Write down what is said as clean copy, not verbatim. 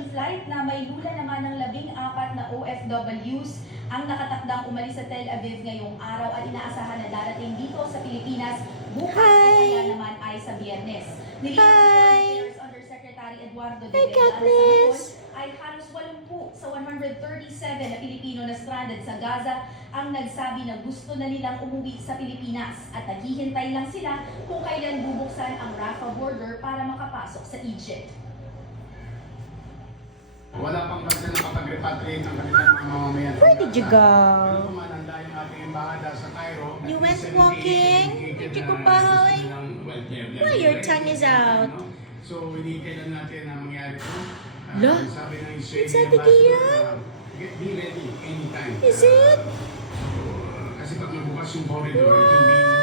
evacuation flight na may hula naman ng 14 na OFWs ang nakatakdang umalis sa Tel Aviv ngayong araw at inaasahan na darating dito sa Pilipinas bukas o kaya naman ay sa Biyernes. Nililinaw po Undersecretary Eduardo de Katniss ay halos 80 sa 137 na Pilipino na stranded sa Gaza ang nagsabi na gusto na nilang umuwi sa Pilipinas at naghihintay lang sila kung kailan bubuksan ang Rafah border para makapasok sa Egypt. Wala pang bansa na kapag-repatriate ng kanilang mga mamamayan. Where did you go? Ano kumananda yung ating embahada sa Cairo. You went walking? Did you go bahoy? Why your tongue is out? So, hindi kailan natin na mangyari ito. Lo? Sabi ng Israeli It's at the Diyan? be ready anytime. Is it? Kasi pag nabukas yung corridor, it will be